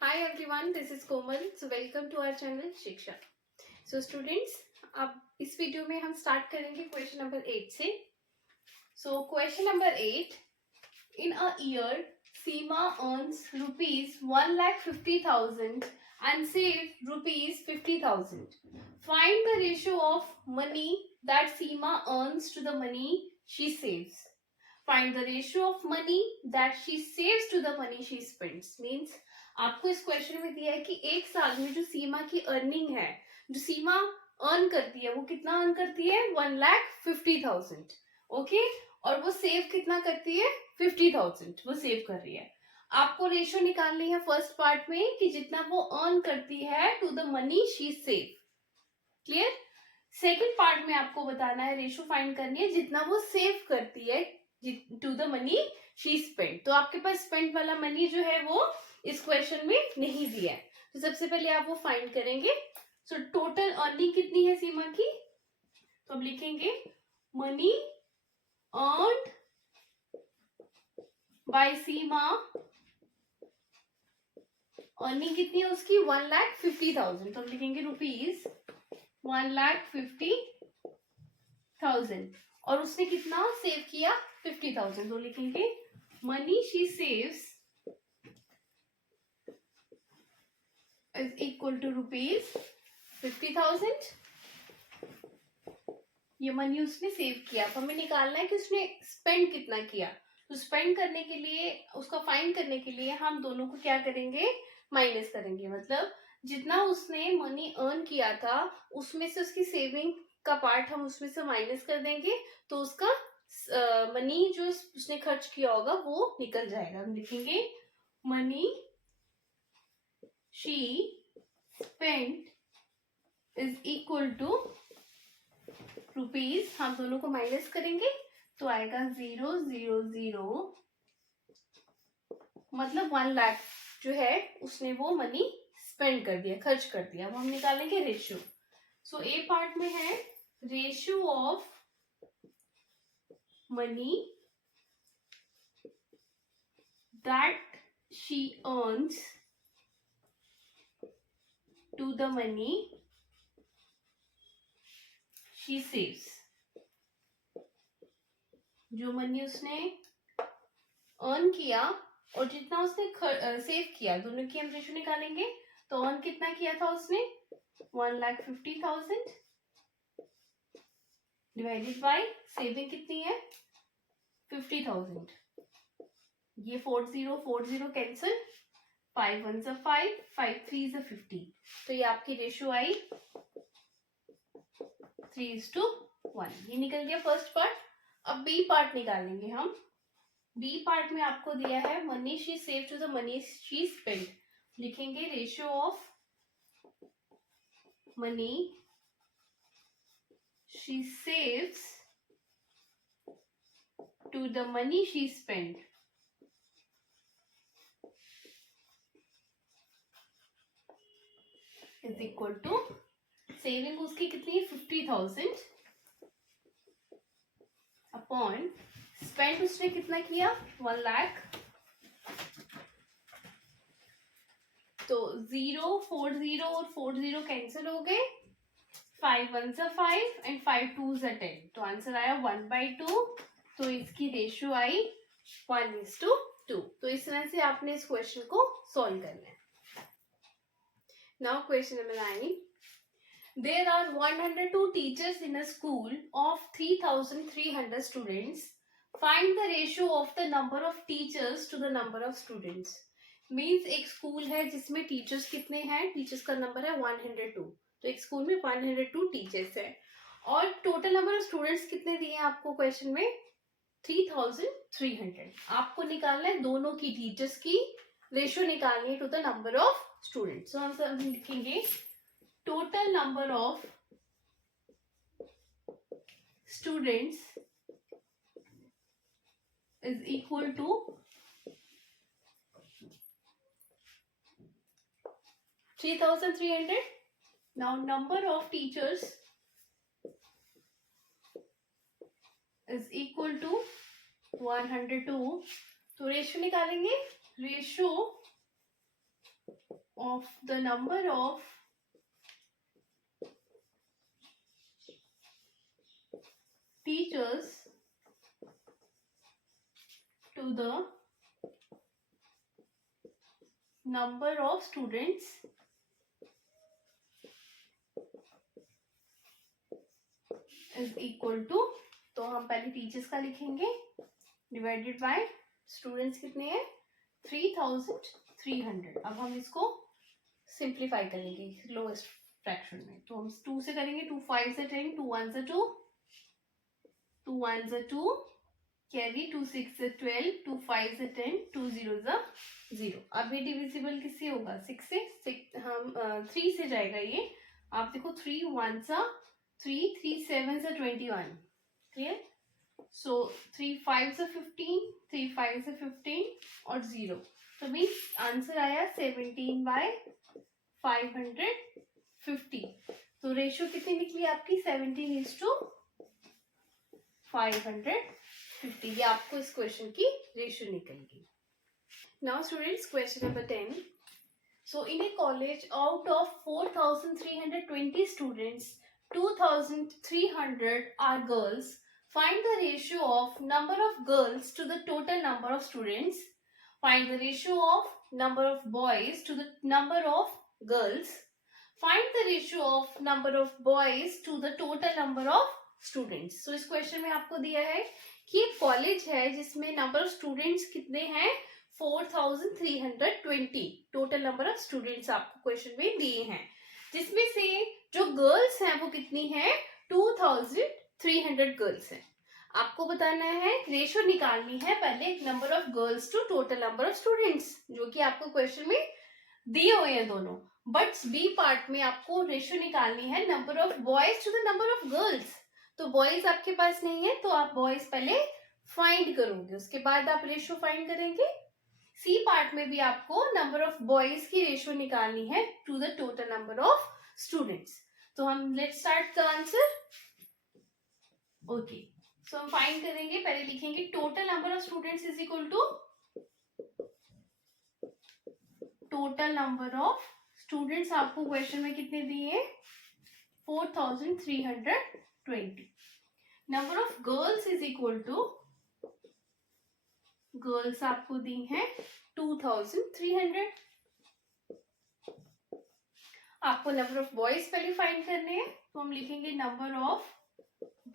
Hi everyone, this is Komal. So welcome to our channel शिक्षा. So students, अब इस video में हम स्टार्ट करेंगे क्वेश्चन नंबर 8 से. So question number 8. In a year, Seema earns rupees 1,50,000 and saves rupees 50,000. Find the ratio of money that Seema earns to the money she saves. Find the ratio of money that she saves to the money she spends. Means आपको इस question में दिया है कि एक साल में जो सीमा की अर्निंग है, जो सीमा अर्न करती है, वो कितना अर्न करती है? 1,50,000. ओके, और वो सेव कितना करती है? 50,000 वो सेव कर रही है. आपको रेशियो निकालनी है फर्स्ट पार्ट में कि जितना वो अर्न करती है to the money she save. Clear? Second part में आपको बताना है, रेशियो फाइंड करनी है जितना वो सेव करती है to the money she spend. तो आपके पास स्पेंड वाला मनी जो है वो इस क्वेश्चन में नहीं दिया है. तो सबसे पहले आप वो फाइंड करेंगे. सो टोटल अर्निंग कितनी है सीमा की? तो अब लिखेंगे मनी अर्नड बाय सीमा. अर्निंग कितनी है उसकी? 1,50,000. तो हम लिखेंगे रुपीज 1,50,000. और उसने कितना सेव किया? 50,000. तो लिखेंगे money she saves is equal to rupees 50,000. ये मनी उसने सेव किया. अब हमें निकालना है कि उसने स्पेंड कितना किया. तो स्पेंड करने के लिए, उसका फाइंड करने के लिए हम दोनों को क्या करेंगे? माइनस करेंगे. मतलब जितना उसने मनी अर्न किया था उसमें से उसकी सेविंग का पार्ट हम उसमें से माइनस कर देंगे. तो उसका मनी जो उसने खर्च किया होगा वो निकल जाएगा. हम लिखेंगे money she spent is equal to rupees. हम दोनों को माइनस करेंगे तो आएगा 0,0,0. मतलब 1 लाख जो है उसने वो मनी स्पेंड कर दिया, खर्च कर दिया. अब हम निकालेंगे रेशियो. सो ए पार्ट में है ratio of money that she earns to the money she saves. जो मनी उसने अर्न किया और जितना उसने सेव किया, दोनों की हम रेशियो निकालेंगे. तो अर्न कितना किया था उसने? 1,50,000 डिवाइडेड बाय सेविंग कितनी है? 50,000. ये 40 कैंसिल. 5 1 is 5, 5 3 is 50. तो ये आपकी रेशियो आई 3:1. ये निकल गया फर्स्ट पार्ट. अब बी पार्ट निकालेंगे हम. बी पार्ट में आपको दिया है money she save to the money she spend. लिखेंगे ratio of money she saves to the money she spend is equal to, saving उसकी कितनी है? 50,000 अपॉन स्पेंड उसने कितना किया? 1 लाख. तो 0 40 और 40 कैंसिल हो गए. 5 1 is 5 एंड 5 2 is 10. तो आंसर आया 1/2. तो इसकी रेशियो आई 1:2. तो इस तरह से आपने इस क्वेश्चन को सॉल्व करना है. Now question number 9. There are 102 teachers in a school of 3,300 students. Find the ratio of the number of teachers to the number of students. Means एक स्कूल है जिसमें टीचर्स कितने हैं? टीचर्स का नंबर है 102. तो एक स्कूल में 102 टीचर्स है और टोटल नंबर ऑफ स्टूडेंट्स कितने दिए हैं आपको क्वेश्चन में? 3,300. आपको निकालना है दोनों की टीचर्स की रेशियो निकालनी है to the number of students. तो हम लिखेंगे total number of students is equal to 3,300. Now number of teachers is equal to 102. तो रेशियो निकालेंगे. Ratio of the number of teachers to the number of students is equal to, तो हम पहले teachers का लिखेंगे डिवाइडेड बाय स्टूडेंट्स कितने हैं 3300। अब हम इसको सिंप्लीफाई करेंगे लोएस्ट फ्रैक्शन में, तो हम 2 से करेंगे, 2 5 से 10, 2 1 से 2, 2 1 से 2, कैरी 2 6 से 12, 2 5 से 10, 2 0 से 0। अब ये डिविजिबल किससे होगा 6 से, 6 हम 3 से जाएगा ये, आप देखो 3 1 सा 3, 3 7 से 21, क्लियर। सो 3 5 से 15, 3 5 से 15 और 0, तो मीन्स आंसर आया 17/550। तो रेशियो कितनी निकली आपकी 17:550। ये आपको इस क्वेश्चन की रेशियो निकलेगी। Now students question number 10। So in a college, out of 4,320 students, 2,300 are girls. Find the ratio of number of girls to the total number of students. Find the ratio of number of boys to the number of girls. Find the ratio of number of boys to the total number of students. So इस question में आपको दिया है कि एक college है जिसमें number of students कितने हैं 4320 टोटल नंबर ऑफ स्टूडेंट्स आपको क्वेश्चन में दिए हैं, जिसमें से जो गर्ल्स हैं वो कितनी है 2300 गर्ल्स हैं। आपको बताना है रेशियो निकालनी है पहले number of girls to total number of students, जो कि आपको क्वेश्चन में दिए हुए हैं दोनों। बट बी पार्ट में आपको रेशियो निकालनी है number of boys to the number of girls. तो बॉयज आपके पास नहीं है तो आप बॉयज पहले फाइंड करोगे, उसके बाद आप रेशियो फाइंड करेंगे। सी पार्ट में भी आपको नंबर ऑफ बॉयज की रेशियो निकालनी है to the total number of students. तो हम let's start the answer. Okay, so हम फाइंड करेंगे, पहले लिखेंगे total number of students is equal to total number of students. आपको क्वेश्चन में कितने दिए 4320। Number of girls is equal to girls आपको दी हैं 2300। आपको नंबर ऑफ बॉयज पहले फाइंड करने हैं, तो हम लिखेंगे number of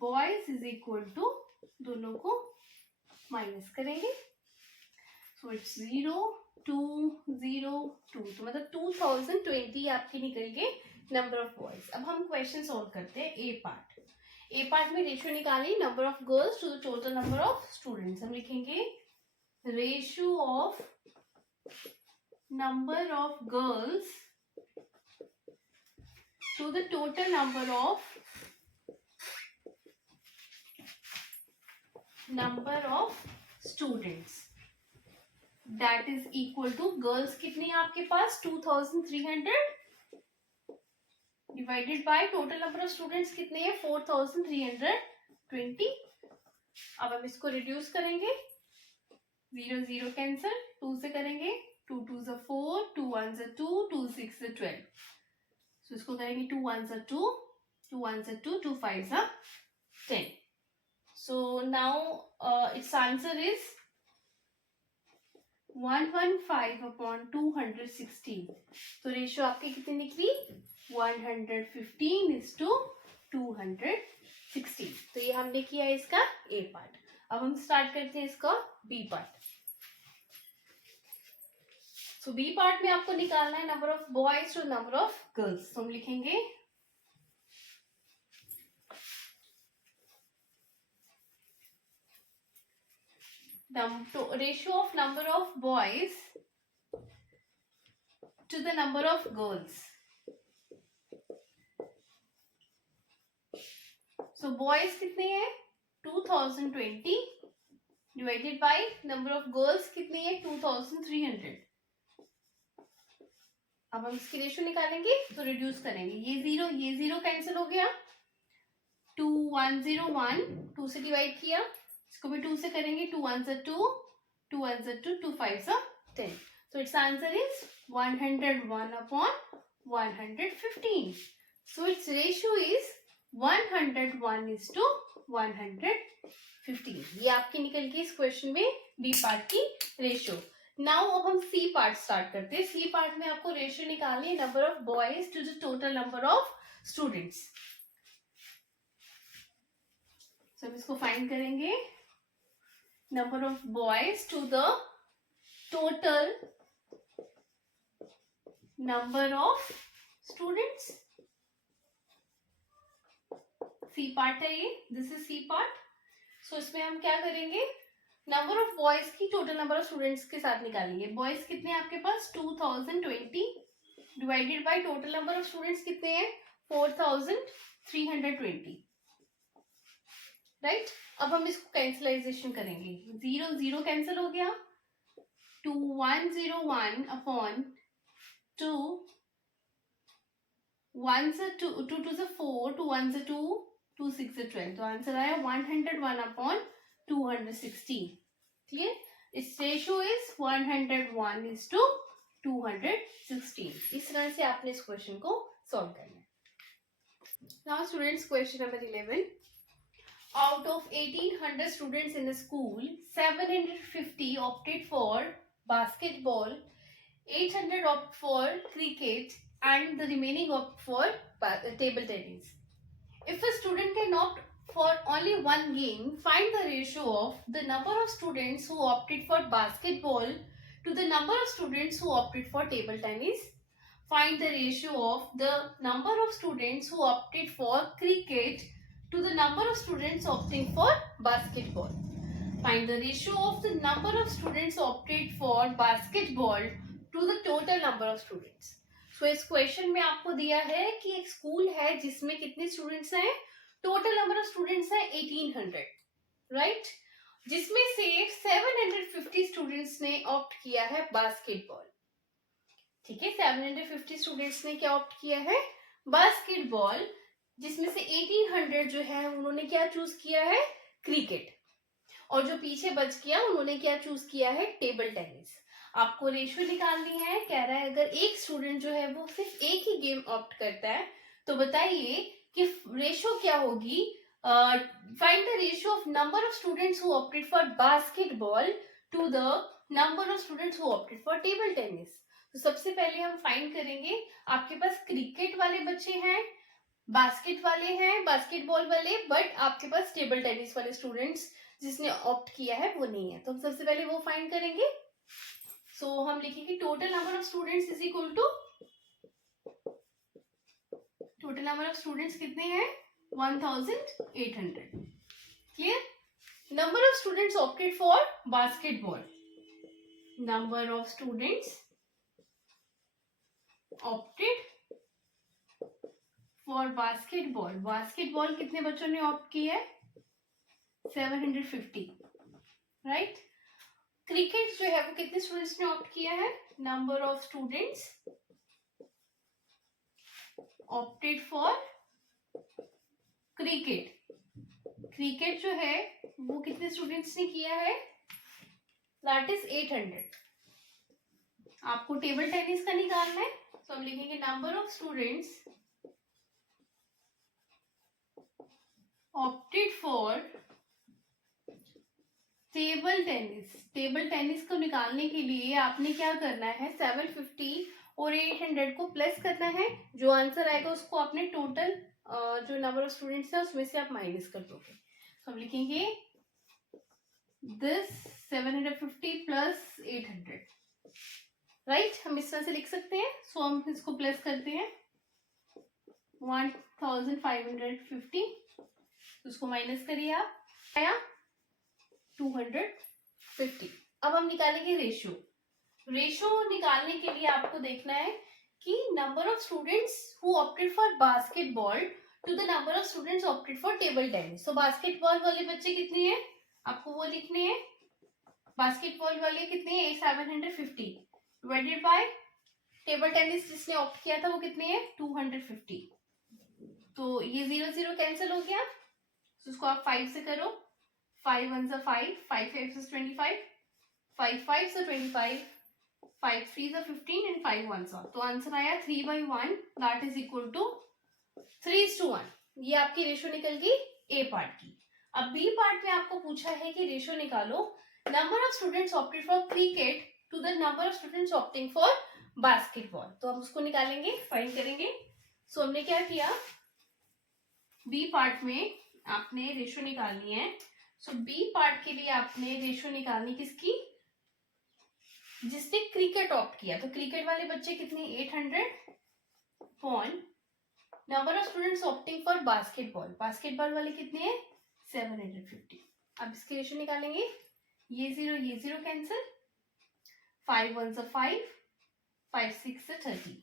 boys is equal to, दोनों को माइनस करेंगे, सो इट्स 0 2 0 2, तो मतलब 2020 आपकी निकल गए नंबर ऑफ बॉयज। अब हम क्वेश्चन सॉल्व करते हैं ए पार्ट। ए पार्ट में रेशियो निकाली number of girls to the total number of students. हम लिखेंगे ratio of number of girls to the total number of students, that is equal to girls कितनी है आपके पास 2300 divided by total number of students कितने हैं 4320। अब हम इसको रिड्यूस करेंगे, 0 0 कैंसिल, 2 से करेंगे, 2 2 से 4, 2 1 से 2, 2 6 से 12, सो इसको करेंगे 2 1 से 2, 2 1 से 2, 2 5 से 10। So now it's answer is 115/216। तो रेशियो आपकी कितनी निकली 115:216। तो ये हमने किया इसका ए पार्ट। अब हम स्टार्ट करते हैं इसका B part. So B part में आपको निकालना है number of boys to number of girls. तो हम लिखेंगे ratio of number of boys to the number of girls. So boys कितने हैं 2020 divided by number of girls कितनी है 2300। अब हम इसकी रेशियो निकालेंगे तो रिड्यूस करेंगे, ये 0 कैंसिल हो गया, 2 1 0 1, 2 से डिवाइड किया, इसको भी 2 से करेंगे, 2 1 से 2, 2 1 से 2, 2 5 से 10। So its answer is 101 upon 115. So its ratio is 101 is to 115. ये आपकी निकल गई इस क्वेश्चन में बी पार्ट की रेशियो. नाउ अब हम सी पार्ट स्टार्ट करते हैं. सी पार्ट में आपको रेशियो निकालनी है number of boys to the total number of students. So हम इसको फाइंड करेंगे. Number of boys to the total number of students. C part है ये. This is C part. So इसमें हम क्या करेंगे, नंबर ऑफ बॉयज की टोटल नंबर ऑफ स्टूडेंट्स के साथ निकालेंगे. बॉयज कितने हैं आपके पास 2020 divided by total number of students कितने हैं 4320. राइट. अब हम इसको कैंसलाइजेशन करेंगे. 0 0 कैंसिल हो गया. 2101 अपॉन 2 1 से 2 2 2 से 4 2 1 से 2 2 6 से 12. तो आंसर आया 101 अपॉन 216. ठीक है. इस रेशियो इज 101 इज टू 216. इस तरह से आपने इस क्वेश्चन को सॉल्व करना है. Now students, question number 11. Out of 1800 students in the school, 750 opted for basketball, 800 opt for cricket, and the remaining opt for table tennis. If a student can opt for only one game, find the ratio of the number of students who opted for basketball to the number of students who opted for table tennis. Find the ratio of the number of students who opted for cricket to the number of students opting for basketball. Find the ratio of the number of students opted for basketball to the total number of students. So इस question में आपको दिया है कि एक school है जिसमें कितने स्टूडेंट्स हैं. टोटल नंबर ऑफ स्टूडेंट्स हैं 1800. राइट. जिसमें से 750 स्टूडेंट्स ने ऑप्ट किया है बास्केटबॉल. ठीक है. 750 स्टूडेंट्स ने क्या ऑप्ट किया है बास्केटबॉल. जिसमें से 1800 जो है उन्होंने क्या चूज किया है क्रिकेट. और जो पीछे बच गया उन्होंने क्या चूज किया है टेबल टेनिस. आपको रेशियो निकालनी है. कह रहा है अगर एक स्टूडेंट जो है वो सिर्फ एक ही गेम ऑप्ट करता है तो बताइए कि रेशियो क्या होगी. Find the ratio of number of students who opted for basketball to the number of students who opted for table tennis. तो सबसे पहले हम फाइंड करेंगे. आपके पास क्रिकेट वाले बच्चे हैं, बास्केट वाले हैं, बास्केटबॉल वाले, बट आपके पास टेबल टेनिस वाले स्टूडेंट्स जिसने ऑप्ट किया है वो नहीं है. तो हम सबसे पहले वो फाइंड करेंगे. सो हम लिखेंगे total number of students is equal to total number of students कितने हैं 1800. Clear. Number of students opted for basketball. Number of students opted for basketball. Basketball कितने बच्चों ने ऑप्ट किया है 750. राइट. क्रिकेट जो है वो कितने स्टूडेंट्स ने ऑप्ट किया है. Number of students opted for cricket. Cricket जो है वो कितने स्टूडेंट्स ने किया है दैट इज 800. आपको टेबल टेनिस का निकालना है. तो हम लिखेंगे number of students opted for table tennis. Table tennis को निकालने के लिए आपने क्या करना है 750 और 800 को प्लस करना है. जो आंसर आएगा उसको आपने टोटल जो नंबर ऑफ स्टूडेंट्स है उसमें से आप माइनस कर दोगे. तो हम लिखेंगे दिस 750 प्लस 800. राइट. हम इस तरह से लिख सकते हैं. सो हम इसको प्लस करते हैं 1550. उसको माइनस करिए आप. आया 250. अब हम निकालेंगे रेशियो. रेशियो निकालने के लिए आपको देखना है कि number of students who opted for basketball to the number of students opted for table tennis. तो बास्केटबॉल वाले बच्चे कितने हैं आपको वो लिखने हैं. बास्केटबॉल वाले कितने हैं 750 डिवाइडेड बाय टेबल टेनिस जिसने ऑप्ट किया था वो कितने हैं 250. तो ये 0 0 कैंसिल हो गया. तो उसको आप 5 से करो. 5 1 5 5 5 25 5 5 से 25 5 3 15 एंड 5 1 तो आंसर आया 3/1 दैट इज इक्वल टू 3:1। ये आपकी रेशो निकल गई ए पार्ट की। अब बी पार्ट में आपको पूछा है कि रेशो निकालो number of students opted for cricket to the number of students opting for basketball. तो हम उसको निकालेंगे, फाइंड करेंगे। सो हमने क्या किया, बी पार्ट में आपने रेशो निकालनी है। सो बी पार्ट के लिए आपने रेशो निकालनी किसकी, जिसने क्रिकेट ऑप्ट किया। तो क्रिकेट वाले बच्चे कितने, 800 upon number of students opting for basketball, basketball वाले कितने हैं 750। अब इसकी रेशो निकालेंगे, ये 0 कैंसिल, 5 1 5, 5 6 30,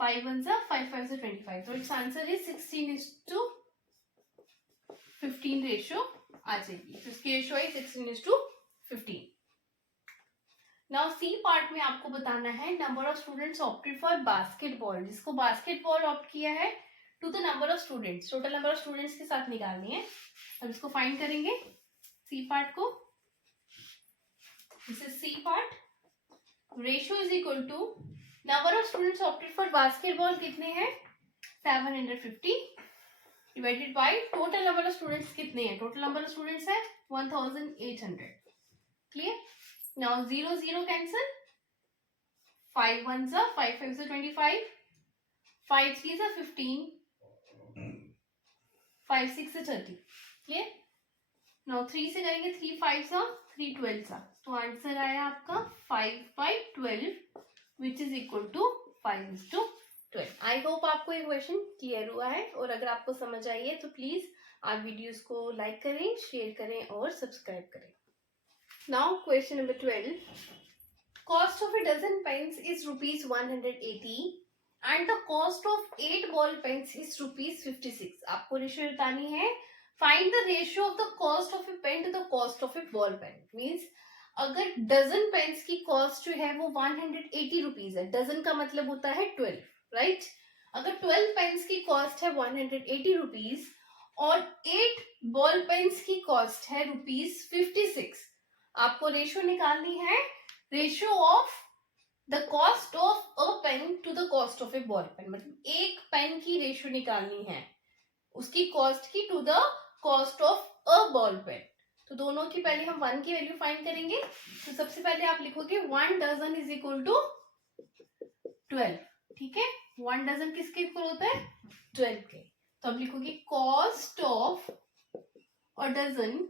5 1 5 5 25। तो इट्स आंसर इज 16:15 रेशो आ जाएगी। तो इसकी रेशो है 16:15। नाउ सी पार्ट में आपको बताना है number of students opted for basketball, जिसको बास्केटबॉल ऑप्ट किया है to the number of students, total number of students के साथ निकालनी है। अब इसको फाइंड करेंगे सी पार्ट को। This is C part, ratio is equal to number of students opted for basketball कितने हैं 750 divided by total number of students कितने हैं, टोटल नंबर ऑफ स्टूडेंट्स है 1800। Clear. Now 0 cancel, 5 1 5 5 25, 5 3 15, 5 6 30। Clear. Now 3 से करेंगे, 3 5 3 12 तो answer आया आपका 5/12 which is equal to 5:12। I hope आपको ये क्वेश्चन क्लियर हुआ है, और अगर आपको समझ आई है तो प्लीज आप वीडियोस को लाइक करें, शेयर करें और सब्सक्राइब करें। Now question number 12. Cost of a dozen pens is rupees 180 and the cost of 8 ball pens is rupees 56. आपको रेशियो बतानी है। Find the ratio of the cost of a pen to the cost of a ball pen. Means अगर dozen pens की cost जो है वो 180 rupees है, dozen का मतलब होता है 12, राइट। अगर 12 पेन्स की कॉस्ट है 180 रुपीज और 8 बॉल पेन्स की कॉस्ट है रुपीज 56, आपको रेशो निकालनी है, ratio of the cost of a pen to the cost of a ball pen. मतलब एक पेन की रेशो निकालनी है उसकी कॉस्ट की to the cost of a ball pen. तो दोनों की पहले हम 1 की वैल्यू फाइंड करेंगे। तो सबसे पहले आप लिखोगे 1 डजन इज इक्वल टू 12। ठीक है, 1 डजन किसके इक्वल होता है 12 के। तो अब लिखोगे cost of a dozen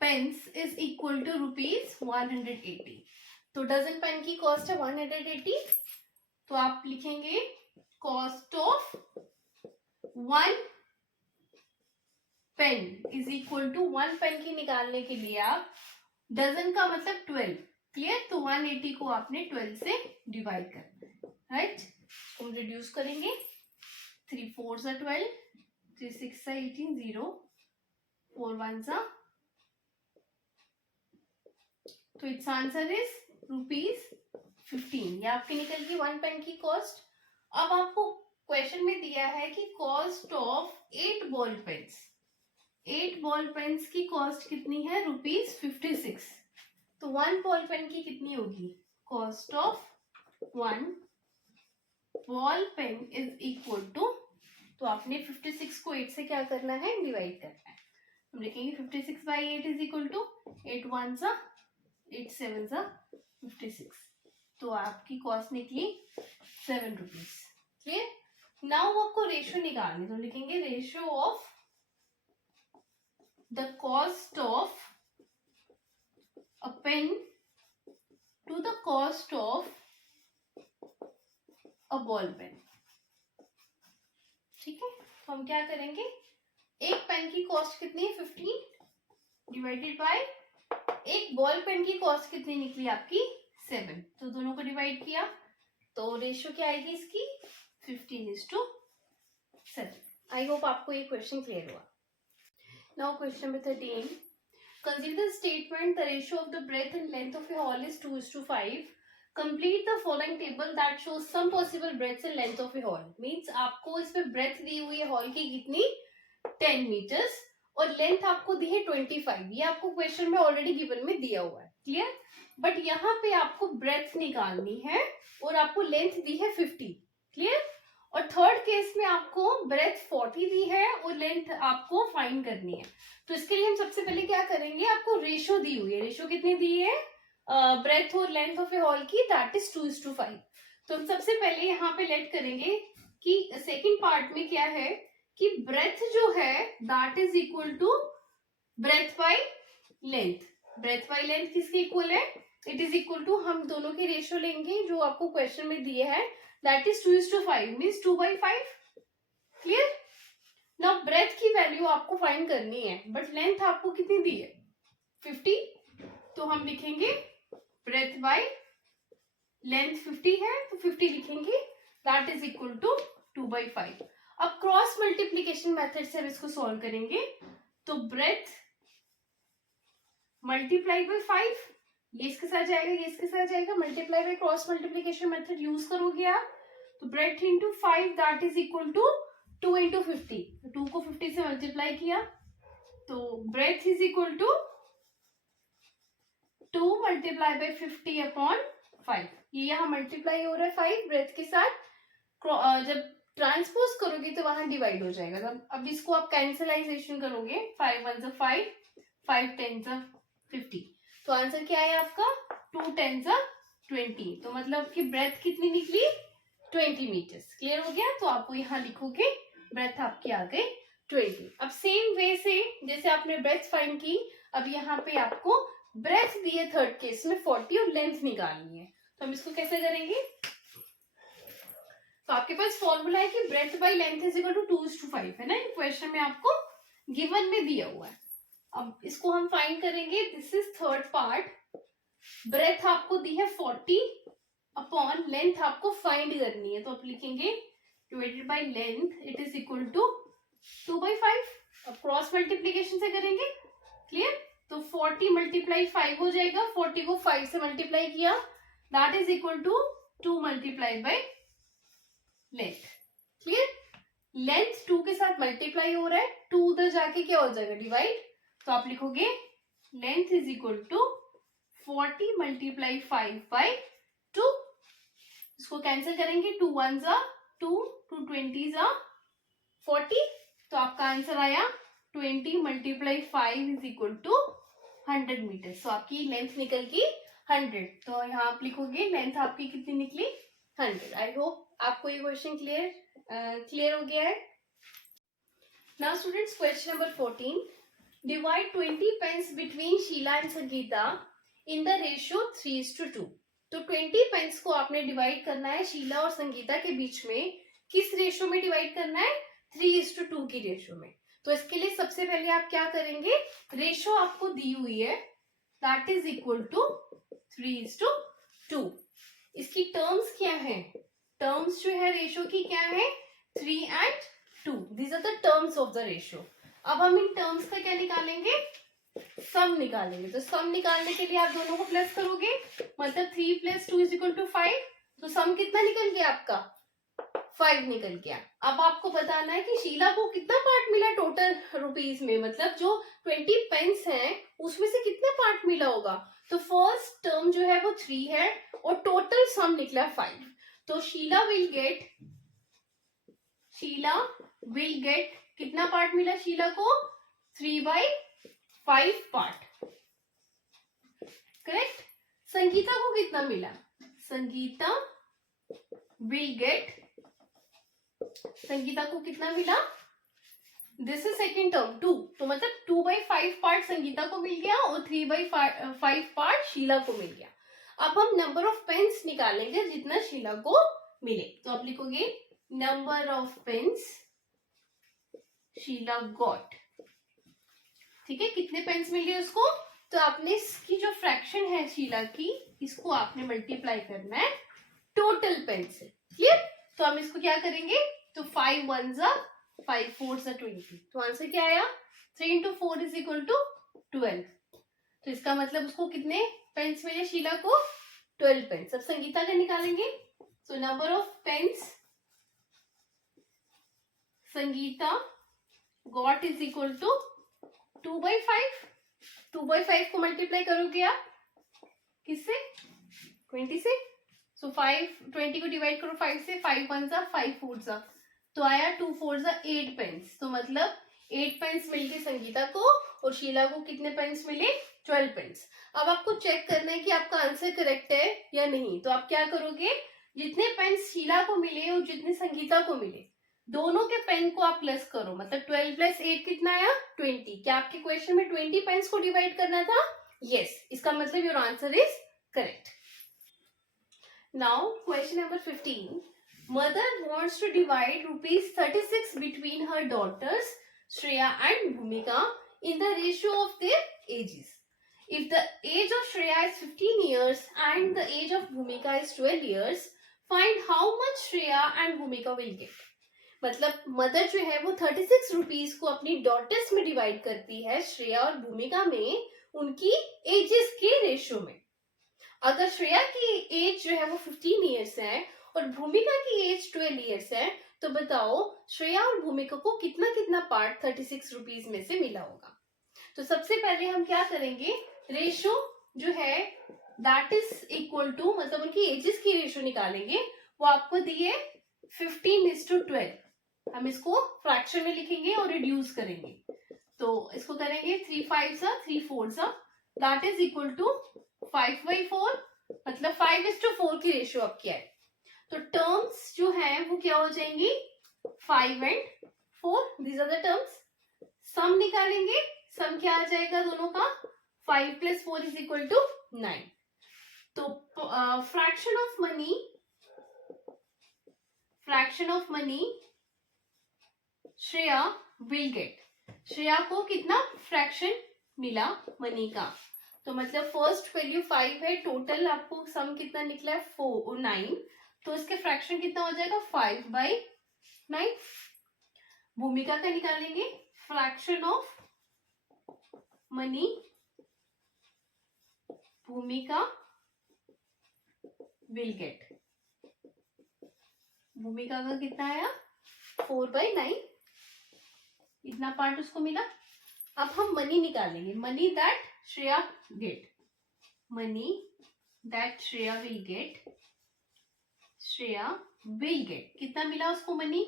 pens is equal to rupees 180। तो डजन पेन की कॉस्ट है 180, तो आप लिखेंगे cost of 1 pen is equal to 1 pen की निकालने के लिए आप डजन का मतलब 12। क्लियर। तो 180 को आपने 12 से डिवाइड करना है, राइट। हम रिड्यूस करेंगे, 3 4 12, 3 6 18, 0 4 1 तो इट्स आंसर इज रुपीज 15। ये आपकी निकल गई 1 पेन की कॉस्ट। अब आपको क्वेश्चन में दिया है कि cost of 8 ball pens, 8 ball pens की कॉस्ट कितनी है रुपीज 56। तो 1 बॉल पेन की कितनी होगी, cost of 1 ball pen is equal to, तो आपने 56 को 8 से क्या करना है डिवाइड करना है। हम लिखेंगे 56/8 इज इक्वल टू 8 1 8 7 56। तो आपकी कॉस्ट निकली 7 रुपीज। क्लियर। नाउ आपको रेशियो निकालनी, तो लिखेंगे ratio of the cost of a pen to the cost of a ball pen. ठीक है, तो हम क्या करेंगे, एक पेन की कॉस्ट कितनी है 15 डिवाइडेड बाय एक बॉल पेन की कॉस्ट कितनी निकली आपकी 7, तो दोनों को डिवाइड किया तो रेशियो क्या आएगी इसकी 15:7। आई होप आपको ये क्वेश्चन क्लियर हुआ। Now question number 13, consider the statement the ratio of the breadth and length of a hall is 2:5। Complete the following table that shows some possible breadths and length of a hall. Means आपको इसमें breath दी हुई है hall की कितनी 10 metres और length आपको दी है 25। ये आपको क्वेश्चन में ऑलरेडी गिवन में दिया हुआ है। क्लियर। बट यहाँ पे आपको ब्रेथ निकालनी है और आपको लेंथ दी है 50। क्लियर? और थर्ड केस में आपको ब्रेथ 40 दी है और लेंथ आपको फाइंड करनी है। तो इसके लिए हम सबसे पहले क्या करेंगे, आपको रेशो दी हुई है, रेशो कितनी दी है ब्रेथ और लेंथ ऑफ ए हॉल की, दैट इज 2:5। तो हम सबसे पहले यहाँ पे लेट करेंगे कि सेकेंड पार्ट में क्या है कि ब्रेथ जो है that is equal to breadth by length. Breadth by length किसके इक्वल है, इट इज इक्वल टू, हम दोनों की रेशियो लेंगे जो आपको क्वेश्चन में दिए है, that is 2:5 means 2/5। Clear? Now breadth की वैल्यू आपको फाइंड करनी है, बट लेंथ आपको कितनी दी है 50। तो हम लिखेंगे ब्रेथ बाय लेंथ 50 है तो 50 लिखेंगे, दैट इज इक्वल टू 2/5। अब क्रॉस मल्टीप्लीकेशन मेथड से हम इसको सॉल्व करेंगे। तो ब्रेथ मल्टीप्लाई बाय 5, ये इसके साथ जाएगा, ये इसके साथ जाएगा, multiply by cross multiplication method use करोगे आप, तो breadth into 5 that is equal to 2 into 50। 2 को 50 से मल्टीप्लाई किया तो breadth is equal to 2 multiply by 50/5। ये यहाँ मल्टीप्लाई हो रहा है 5 ब्रेथ के साथ, जब ट्रांसपोज करोगे तो वहां डिवाइड हो जाएगा। अब इसको आप कैंसलाइजेशन करोगे, 5 1 5, 5 10 50। तो आंसर क्या है आपका 2 10 20। तो मतलब कि ब्रेथ कितनी निकली 20 मीटर्स। क्लियर हो गया? तो आपको यहाँ लिखोगे ब्रेथ आपकी आ गई 20। अब सेम वे से जैसे आपने ब्रेथ फाइंड की, अब यहाँ पे आपको ब्रेथ दिए थर्ड केस में 40 और लेंथ निकालनी है। तो हम इसको कैसे करेंगे, तो आपके पास फॉर्मूला है कि breadth by length is equal to 2:5 है ना, क्वेश्चन में आपको गिवन में दिया हुआ है। अब इसको हम फाइंड करेंगे, this is third part, breadth आपको दी है 40 अपॉन लेंथ आपको फाइंड करनी है, तो आप लिखेंगे divided by length it is equal to 2/5। अब क्रॉस मल्टीप्लीकेशन से करेंगे। क्लियर? तो 40 मल्टीप्लाई 5 हो जाएगा, 40 को 5 से मल्टीप्लाई किया that is equal to 2 multiply by length. Clear? Length 2 के साथ मल्टीप्लाई हो रहा है, 2 उधर जाके क्या हो जाएगा डिवाइड, तो आप लिखोगे length is equal to 40 multiply 5/2। इसको कैंसिल करेंगे, 2 1 2, 2 20 40। तो आपका आंसर आया 20 multiply 5 is equal to 100 meter. So आपकी लेंथ निकल गई 100। तो यहाँ आप लिखोगे लेंथ आपकी कितनी निकली 100। आई होप आपको ये क्वेश्चन क्लियर हो गया है। Now students, question number 14, divide 20 pens between Sheela and Sangeeta in the ratio 3:2। तो 20 पेंस को आपने डिवाइड करना है शीला और संगीता के बीच में, किस रेशियो में डिवाइड करना है 3:2 की रेशियो में। तो इसके लिए सबसे पहले आप क्या करेंगे, रेशियो आपको दी हुई है दैट इज इक्वल टू 3:2। इसकी टर्म्स क्या है, टर्म्स जो है रेशियो की क्या है 3 and 2, these are the terms of the ratio. अब हम इन टर्म्स का क्या निकालेंगे, सम निकालेंगे। तो सम निकालने के लिए आप दोनों को प्लस करोगे, मतलब 3 + 2 = 5। तो सम कितना निकल गया आपका 5 निकल गया। अब आपको बताना है कि शीला को कितना पार्ट मिला टोटल रुपीस में, मतलब जो 20 पेंस हैं उसमें से कितना पार्ट मिला होगा। तो फर्स्ट टर्म जो है वो 3 है और टोटल सम निकला 5। तो शीला विल गेट कितना पार्ट मिला शीला को 3/5 पार्ट। करेक्ट? संगीता को कितना मिला, संगीता को कितना मिला, दिस इज सेकेंड टर्म 2। तो मतलब 2/5 पार्ट संगीता को मिल गया और 3/5 पार्ट शीला को मिल गया। अब हम नंबर ऑफ पेन्स निकालेंगे जितना शीला को मिले। तो आप लिखोगे number of pens Sheela got. ठीक है, कितने पेन्स मिल गए उसको, तो आपने इसकी जो फ्रैक्शन है शीला की, इसको आपने मल्टीप्लाई करना है टोटल पेन से। क्लियर? तो हम इसको क्या करेंगे, तो 5 1 5 4 20। तो आंसर क्या आया 3 × 4 = 12। तो इसका मतलब उसको कितने पेन्स मिले शीला को 12 पेन्स। अब संगीता का निकालेंगे। So number of pens Sangeeta got is equal to 2/5। 2/5 को मल्टीप्लाई करोगे आप किससे? 20 से। सो 20 को डिवाइड करो 5 से, 5 1 जा 5 4 जा, तो आया 2 4 जा 8 पेन्स। तो मतलब 8 पेन्स मिलके संगीता को, और शीला को कितने पेन्स मिले? 12 पेन्स। अब आपको चेक करना है कि आपका आंसर करेक्ट है या नहीं। तो आप क्या करोगे, जितने पेन्स शीला को मिले और जितने संगीता को मिले, दोनों के पेन को आप प्लस करो। मतलब 12 प्लस 8 कितना आया? 20। क्या आपके क्वेश्चन में 20 पेन्स को डिवाइड करना था? यस। इसका मतलब your answer is correct. Now question number 15. Mother wants to divide ₹36 between her daughters Shreya and Bhumika in the ratio of their ages. If the age of Shreya is 15 years and the age of Bhumika is 12 years, find how much Shreya and Bhumika will get. मतलब mother जो है वो 36 rupees को अपनी daughters में divide करती है, श्रेया और भूमिका में, उनकी एजेस के रेशियो में। अगर श्रेया की एज जो है वो 15 ईयर्स है और भूमिका की एज 12 ईयर्स है, तो बताओ श्रेया और भूमिका को कितना कितना पार्ट 36 रुपीज में से मिला होगा। तो सबसे पहले हम क्या करेंगे, रेशियो जो है दैट इज इक्वल टू, मतलब उनकी एजेस की रेशियो निकालेंगे। वो आपको दिए 15:12। हम इसको फ्रैक्शन में लिखेंगे और रिड्यूस करेंगे। तो इसको करेंगे 3 5 सा 3 4 सा, दैट इज इक्वल टू 5/4, मतलब 5:4 की रेशियो अब क्या है। तो टर्म्स जो है वो क्या हो जाएंगी, 5 and 4, these are the terms. Sum निकालेंगे, सम क्या आ जाएगा दोनों का, 5 + 4 = 9। तो fraction of money Shreya will get. Shreya को कितना फ्रैक्शन मिला मनी का, तो मतलब फर्स्ट वैल्यू 5 है, टोटल आपको सम कितना निकला है 9, तो इसके फ्रैक्शन कितना हो जाएगा 5/9। भूमिका का निकालेंगे, फ्रैक्शन ऑफ मनी भूमिका विल गेट। भूमिका का कितना आया 4/9, इतना पार्ट उसको मिला। अब हम मनी निकालेंगे, money that Shreya get, money that Shreya will get. Shreya will get कितना मिला उसको मनी,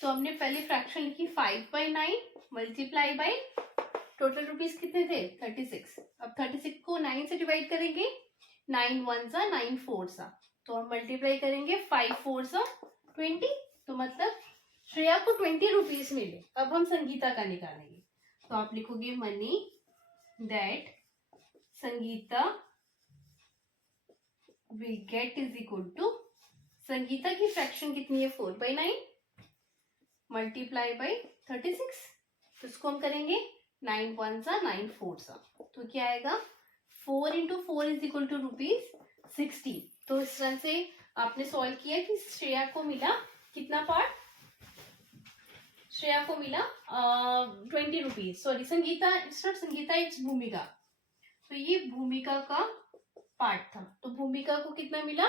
तो हमने पहले फ्रैक्शन लिखी 5/9 मल्टीप्लाई बाय टोटल रुपीज कितने थे 36। अब 36 को 9 से डिवाइड करेंगे, 9 1 सा 9 4 सा, तो हम मल्टीप्लाई करेंगे 5 4 सा 20, तो मतलब श्रेया को 20 रुपीज मिले। अब हम संगीता का निकालेंगे, तो आप लिखोगे money that Sangeeta will get is equal to, Sangeeta की फ्रैक्शन कितनी है 4/9 मल्टीप्लाई बाय 36, तो इसको हम करेंगे 9 1 सा 9 4 सा, तो क्या आएगा 4 × 4 = ₹60। तो इस तरह से आपने सॉल्व किया कि श्रेया को मिला कितना पार्ट, श्रेया को मिला 20 rupees, sorry Sangeeta, it's not Sangeeta, it's भूमिका। तो ये भूमिका का पार्ट था, तो भूमिका को कितना मिला,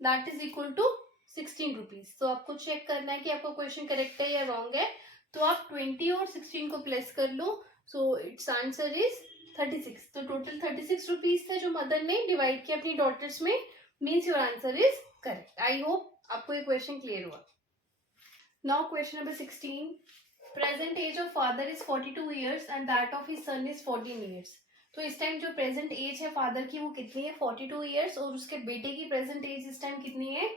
that is equal to 16 rupees. तो आपको चेक करना है कि आपका क्वेश्चन करेक्ट है या रॉन्ग है। तो आप 20 और 16 को प्लस कर लो, सो इट्स आंसर इज 36। तो टोटल 36 रुपीज थे जो मदर ने डिवाइड किया अपनी डॉटर्स में, means your answer is correct. I hope आपको ये क्वेश्चन क्लियर हुआ। Now question number 16. Present age of father is 42 years and that of his son is 14 years. तो इस टाइम जो प्रेजेंट एज है फादर की वो कितनी है 42 ईयर्स, और उसके बेटे की प्रेजेंट एज इस टाइम कितनी है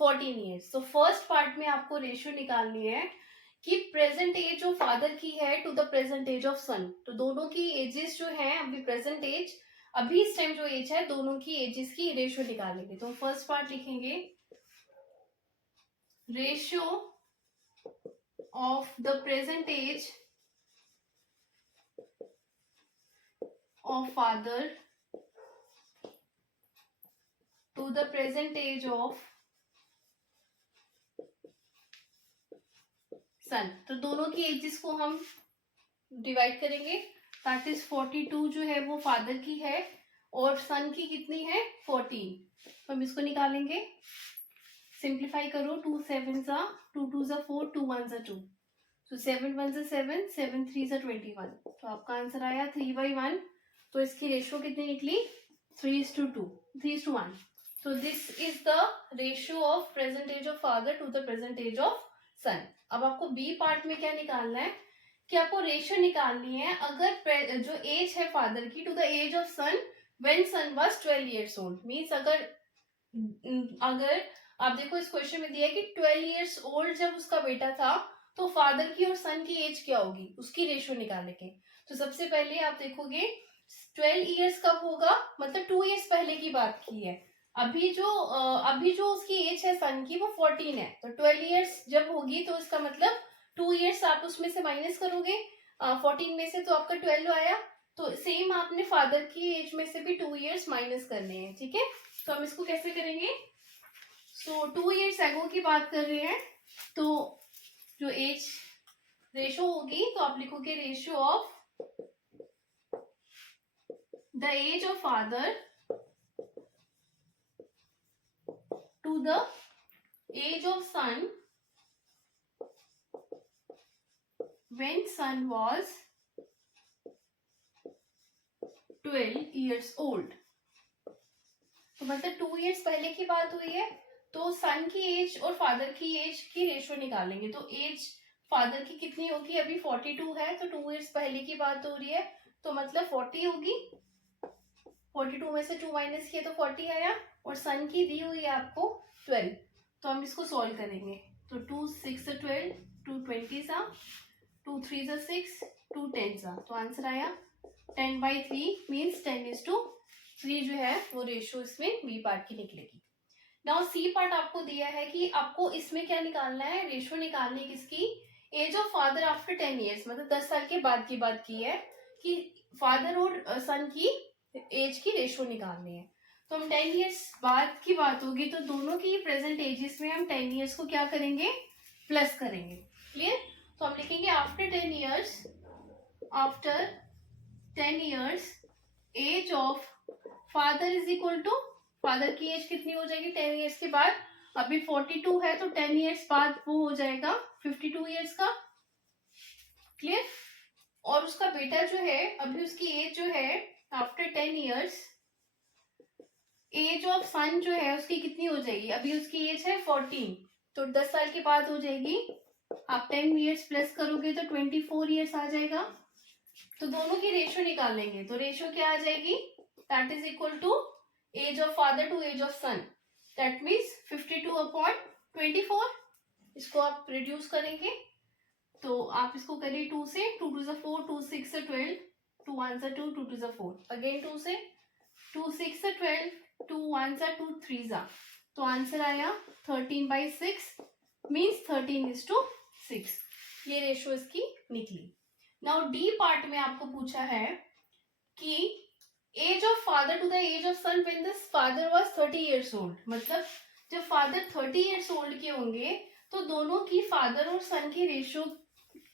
14 ईयर्स। तो फर्स्ट पार्ट में आपको रेशियो निकालनी है कि प्रेजेंट एज जो फादर की है to the present age of son. तो दोनों की एजेस जो है अभी प्रेजेंट एज, अभी इस टाइम जो एज है, दोनों की एजेस की रेशियो निकालेंगे। तो फर्स्ट पार्ट लिखेंगे ratio of the present age of father to the present age of son। तो दोनों की एजेस को हम डिवाइड करेंगे, दैट इज 42 जो है वो फादर की है और सन की कितनी है 14। तो हम इसको निकालेंगे, सिंप्लीफाई करो, 2 7 सा 2 2 सा 4 2 1 सा 2, तो 7 1 सा 7 7 3 सा 21। तो आपका आंसर आया 3/1। तो इसकी रेशियो कितनी निकली 3:2, 3:1. So this is the ratio of present age of father to the present age of son. अब आपको बी पार्ट में क्या निकालना है कि आपको रेशियो निकालनी है अगर जो एज है फादर की to the age of son when son was 12 years old. Means अगर आप देखो इस क्वेश्चन में दिया है कि 12 years old जब उसका बेटा था तो फादर की और सन की एज क्या होगी, उसकी रेशियो निकालने के. तो सबसे पहले आप देखोगे 12 years कब होगा, मतलब 2 years पहले की बात की है. अभी जो उसकी एज है सन की वो 14 है. तो 12 years जब होगी तो इसका मतलब 2 years आप उसमें से माइनस करोगे 14 में से, तो आपका 12 आया. तो सेम आपने फादर की एज में से भी 2 years माइनस करने हैं. ठीक है, तो हम इसको कैसे करेंगे. सो 2 years एगो की बात कर रहे हैं, तो जो एज रेशो होगी तो आप लिखोगे ratio of the age of father to the age of son when son was 12 years old. तो मतलब 2 years पहले की बात हुई है, तो सन की एज और फादर की एज की रेशियो निकालेंगे. तो एज फादर की कितनी होगी, अभी 42 है, तो 2 years पहले की बात हो रही है, तो मतलब 40 होगी. 42 में से 2 माइनस किया तो 40 आया, और सन की दी हुई है आपको 12. तो हम इसको सॉल्व करेंगे. तो 2 6 12, 2 20 2 3 6, 2 10 तो आंसर आया 10/3 मीन्स 10:3 जो है वो रेशियो इसमें बी पार्ट की निकलेगी. नाउ सी पार्ट आपको दिया है कि आपको इसमें क्या निकालना है, रेशियो निकालनी किसकी, age of father after 10 years, मतलब 10 साल के बाद की बात की है कि फादर और सन की एज की रेशियो निकालनी है. तो हम 10 years बाद की बात होगी तो दोनों की प्रेजेंट एजेस में हम 10 years को क्या करेंगे, प्लस करेंगे. क्लियर. तो हम लिखेंगे after 10 years age of father is equal to, father की एज कितनी हो जाएगी 10 years के बाद, अभी 42 है तो 10 years बाद वो हो जाएगा 52 years का. क्लियर. और उसका बेटा जो है अभी उसकी एज जो है आफ्टर 10 years एज ऑफ सन जो है उसकी कितनी हो जाएगी, अभी उसकी एज है 14, तो 10 साल के बाद हो जाएगी. आप 10 years प्लस करोगे तो 24 years आ जाएगा. तो दोनों की रेशियो निकालेंगे, तो रेशियो क्या आ जाएगी, that is equal to age of father to age of son, that means 52/24. इसको आप रिड्यूस करेंगे तो आप इसको करिए 2 से, 2 2 4, 2 6 12, 2 1 2, 2 2 4, अगेन 2 से, 2 6 12, 2 1 2 3 तो आंसर आया 13/6 मीन्स 13:6. ये रेशियो इसकी निकली. नाउ डी पार्ट में आपको पूछा है कि age of father to the age of son when this father was 30 years old, मतलब जब फादर 30 years old के होंगे तो दोनों की फादर और सन की रेशियो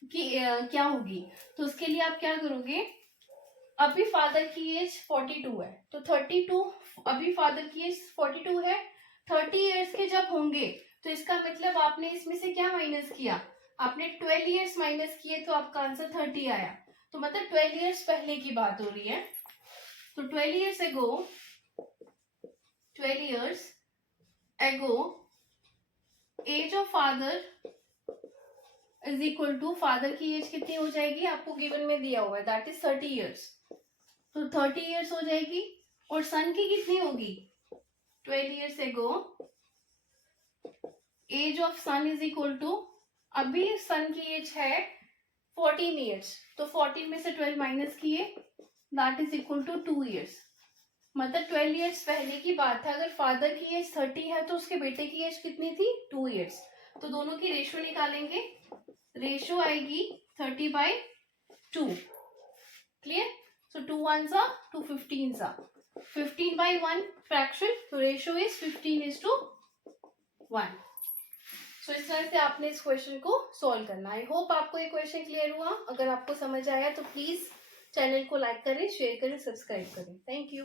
की क्या होगी. तो उसके लिए आप क्या करोगे, अभी फादर की एज 42 है, तो 32, अभी फादर की एज 42 है, 30 years के जब होंगे तो इसका मतलब आपने इसमें से क्या माइनस किया, आपने 12 years माइनस किए तो आपका आंसर 30 आया. तो मतलब 12 years पहले की बात हो रही है. तो 12 years ago age of father is equal to, father की एज कितनी हो जाएगी, आपको गिवन में दिया हुआ है, दैट इज 30 years. तो 30 years हो जाएगी. और सन की कितनी होगी, 12 years ago age of son is equal to, अभी सन की एज है 14 years, तो 14 में से 12 माइनस किए, that is equal to 2 years. मतलब 12 years पहले की बात है. अगर फादर की एज 30 है तो उसके बेटे की एज कितनी थी, 2 years. तो दोनों की रेशियो निकालेंगे, रेशियो आएगी 30/2. क्लियर. सो 2 1 2 15 15/1 फ्रैक्शन, तो रेशियो इज 15:1. सो इस तरह से आपने इस क्वेश्चन को सॉल्व करना. आई होप आपको ये क्वेश्चन क्लियर हुआ. अगर आपको समझ आया तो प्लीज चैनल को लाइक करें, शेयर करें, सब्सक्राइब करें. Thank you.